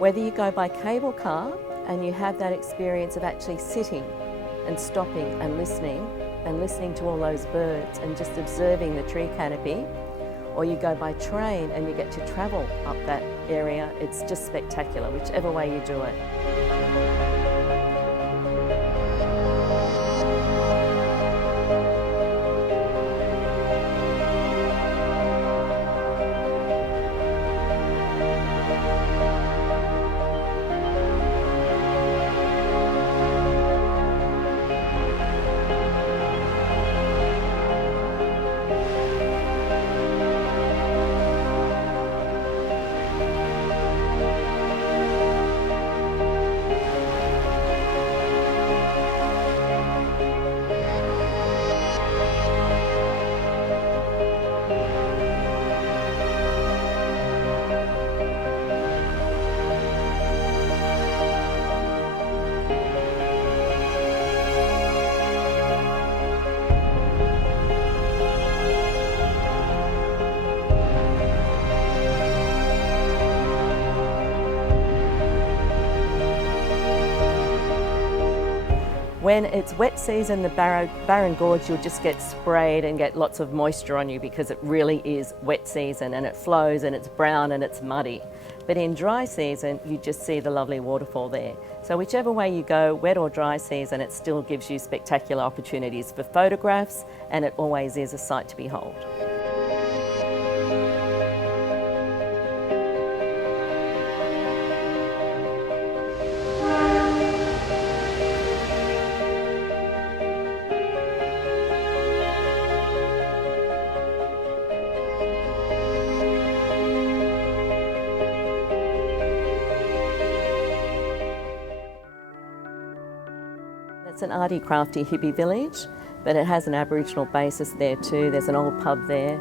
Whether you go by cable car and you have that experience of actually sitting and stopping and listening to all those birds and just observing the tree canopy, or you go by train and you get to travel up that area, it's just spectacular, whichever way you do it. When it's wet season, the Barron Gorge, you'll just get sprayed and get lots of moisture on you because it really is wet season and it flows and it's brown and it's muddy. But in dry season, you just see the lovely waterfall there. So whichever way you go, wet or dry season, it still gives you spectacular opportunities for photographs, and it always is a sight to behold. It's an arty, crafty hippie village, but it has an Aboriginal basis there too. There's an old pub there.